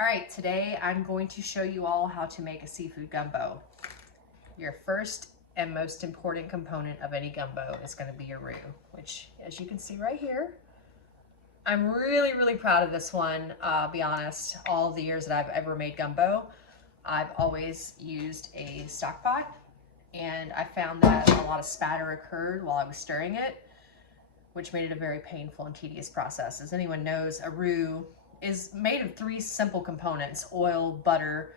All right, today I'm going to show you all how to make a seafood gumbo. Your first and most important component of any gumbo is going to be your roux, which, as you can see right here, I'm really proud of this one. I'll be honest, all the years that I've ever made gumbo, I've always used a stock pot, and I found that a lot of spatter occurred while I was stirring it, which made it a very painful and tedious process. As anyone knows, a roux is made of three simple components: oil, butter,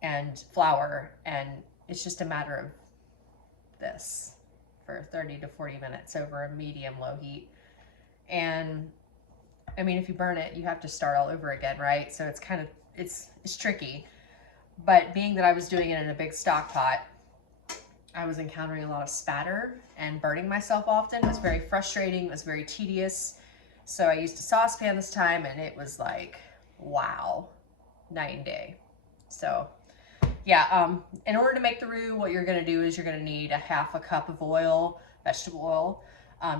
and flour, and it's just a matter of this for 30 to 40 minutes over a medium low heat. And I mean, if you burn it, you have to start all over again, right? So it's kind of, it's tricky. But being that I was doing it in a big stock pot, I was encountering a lot of spatter and burning myself often. It was very frustrating. It was very tedious. So I used a saucepan this time, and it was like, wow, night and day. So yeah, in order to make the roux, what you're gonna do is you're gonna need a half a cup of oil, vegetable oil.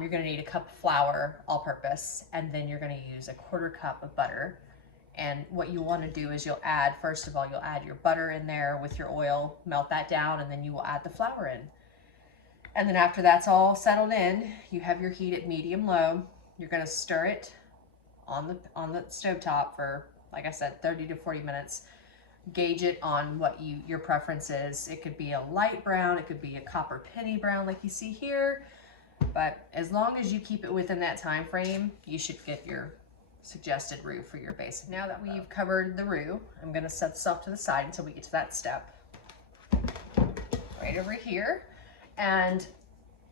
You're gonna need a cup of flour, all purpose, and then you're gonna use a quarter cup of butter. And what you wanna do is you'll add, first of all, you'll add your butter in there with your oil, melt that down, and then you will add the flour in. And then after that's all settled in, you have your heat at medium low. You're gonna stir it on the stovetop for, like I said, 30 to 40 minutes. Gauge it on what your preference is. It could be a light brown, it could be a copper penny brown like you see here, but as long as you keep it within that time frame, you should get your suggested roux for your base. Now that we've covered the roux, I'm going to set this off to the side until we get to that step right over here. And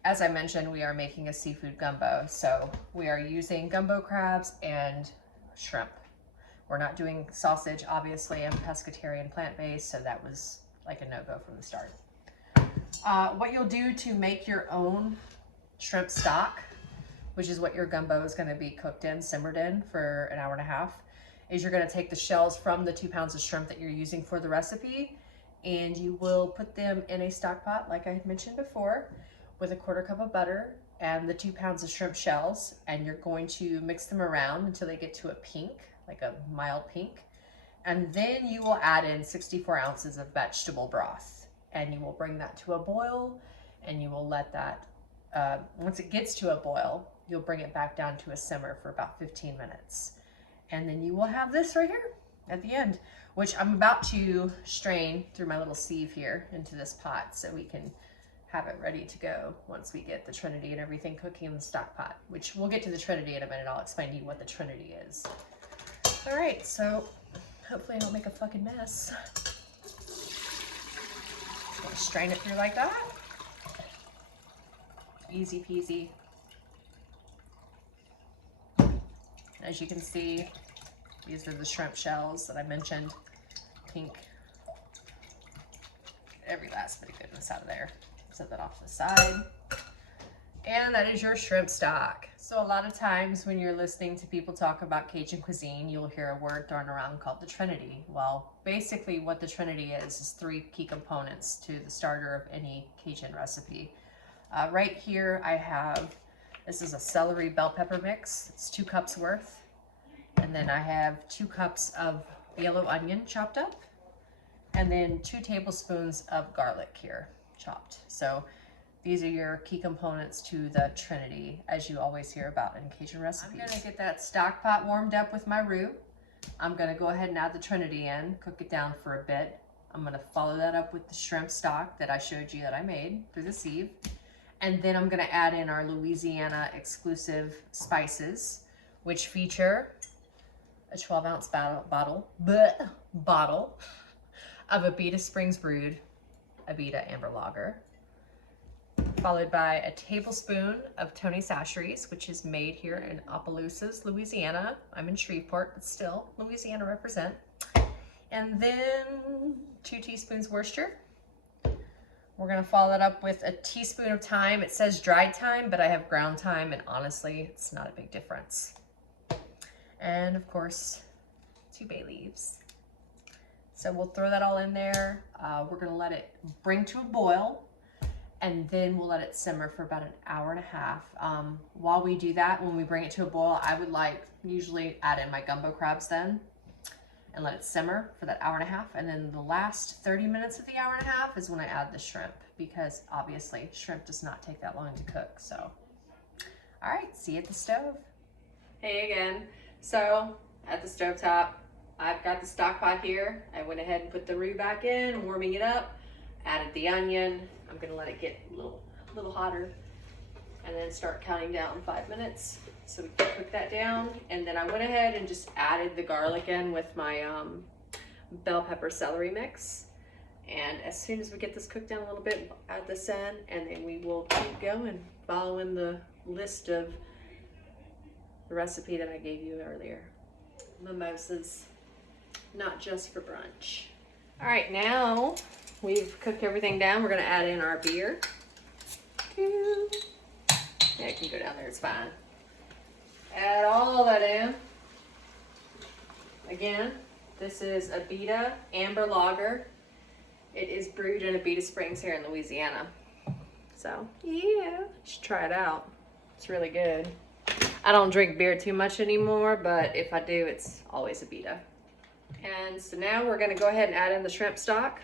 as I mentioned, we are making a seafood gumbo, so we are using gumbo crabs and shrimp. We're not doing sausage, obviously. I'm pescatarian, plant-based, so that was like a no-go from the start. What you'll do to make your own shrimp stock, which is what your gumbo is going to be cooked in, simmered in for an hour and a half, is you're going to take the shells from the 2 pounds of shrimp that you're using for the recipe, and you will put them in a stock pot, like I had mentioned before, with a quarter cup of butter and the 2 pounds of shrimp shells, and you're going to mix them around until they get to a pink, like a mild pink. And then you will add in 64 ounces of vegetable broth, and you will bring that to a boil, and you will let that, once it gets to a boil, you'll bring it back down to a simmer for about 15 minutes. And then you will have this right here at the end, which I'm about to strain through my little sieve here into this pot so we can have it ready to go once we get the Trinity and everything cooking in the stock pot, which we'll get to the Trinity in a minute. I'll explain to you what the Trinity is. All right, so hopefully I don't make a fucking mess. Just gonna strain it through like that. Easy peasy. As you can see, these are the shrimp shells that I mentioned. Pink. Get every last bit of goodness out of there. Set that off to the side. And that is your shrimp stock. So a lot of times when you're listening to people talk about Cajun cuisine, you'll hear a word thrown around called the Trinity. Well, basically what the Trinity is 3 key components to the starter of any Cajun recipe. Right here I have, this is a celery bell pepper mix. It's 2 cups worth. And then I have 2 cups of yellow onion chopped up. And then 2 tablespoons of garlic here chopped. So these are your key components to the Trinity, as you always hear about in Cajun recipes. I'm gonna get that stock pot warmed up with my roux. I'm gonna go ahead and add the Trinity in, cook it down for a bit. I'm gonna follow that up with the shrimp stock that I showed you that I made through the sieve. And then I'm gonna add in our Louisiana exclusive spices, which feature a 12-ounce bottle of Abita Springs Brewed Abita Amber Lager, followed by a tablespoon of Tony Chachere's, which is made here in Opelousas, Louisiana. I'm in Shreveport, but still, Louisiana represent. And then 2 teaspoons Worcester. We're gonna follow that up with a teaspoon of thyme. It says dried thyme, but I have ground thyme, and honestly, it's not a big difference. And of course, 2 bay leaves. So we'll throw that all in there. We're gonna let it bring to a boil, and then we'll let it simmer for about an hour and a half. While we do that, when we bring it to a boil, I would usually add in my gumbo crabs then. and let it simmer for that hour and a half. And then the last 30 minutes of the hour and a half is when I add the shrimp, because obviously shrimp does not take that long to cook. So, all right, see you at the stove. Hey again. So at the stove top, I've got the stock pot here. I went ahead and put the roux back in, warming it up, added the onion. I'm gonna let it get a little hotter, and then start counting down 5 minutes so we can cook that down. And then I went ahead and just added the garlic in with my bell pepper celery mix. And as soon as we get this cooked down a little bit, we'll add this in, and then we will keep going, following the list of the recipe that I gave you earlier. Mimosas, not just for brunch. All right, now we've cooked everything down. We're gonna add in our beer. Yeah, it can go down there, it's fine. Add all that in. Again, this is a Abita Amber Lager. It is brewed in Abita Springs here in Louisiana. So, yeah, you should try it out. It's really good. I don't drink beer too much anymore, but if I do, it's always Abita. And so now we're gonna go ahead and add in the shrimp stock.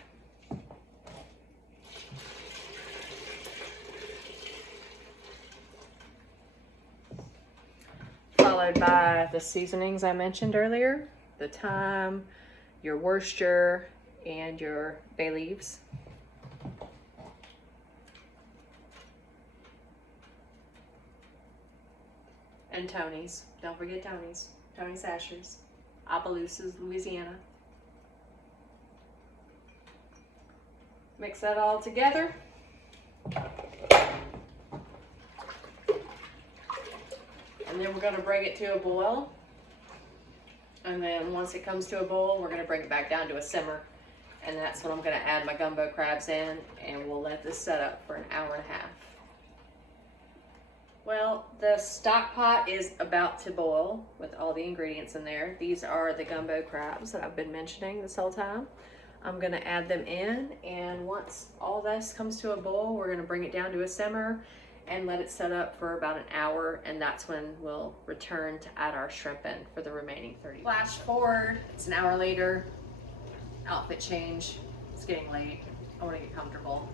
Followed by the seasonings I mentioned earlier, the thyme, your Worcestershire, and your bay leaves. And Tony's. Don't forget Tony's. Tony Sashers. Opelousas, Louisiana. Mix that all together. And then we're going to bring it to a boil. And then once it comes to a boil, we're going to bring it back down to a simmer. And that's when I'm going to add my gumbo crabs in, and we'll let this set up for an hour and a half. Well, the stock pot is about to boil with all the ingredients in there. These are the gumbo crabs that I've been mentioning this whole time. I'm going to add them in, and once all this comes to a boil, we're going to bring it down to a simmer and let it set up for about an hour, and that's when we'll return to add our shrimp in for the remaining 30 minutes. Flash forward, it's an hour later. Outfit change. It's getting late. I want to get comfortable.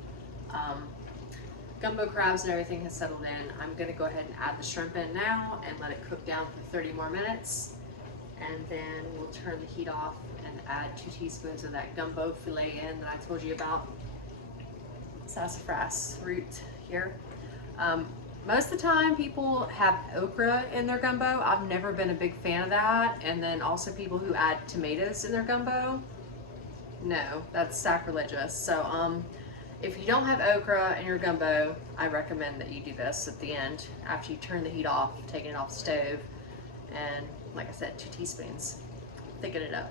Gumbo crabs and everything has settled in. I'm going to go ahead and add the shrimp in now and let it cook down for 30 more minutes. And then we'll turn the heat off and add 2 teaspoons of that gumbo filet in that I told you about. Sassafras root here. Most of the time people have okra in their gumbo. I've never been a big fan of that. And then also people who add tomatoes in their gumbo. No, that's sacrilegious. So if you don't have okra in your gumbo, I recommend that you do this at the end after you turn the heat off, taking it off the stove, and like I said, 2 teaspoons. Thicken it up.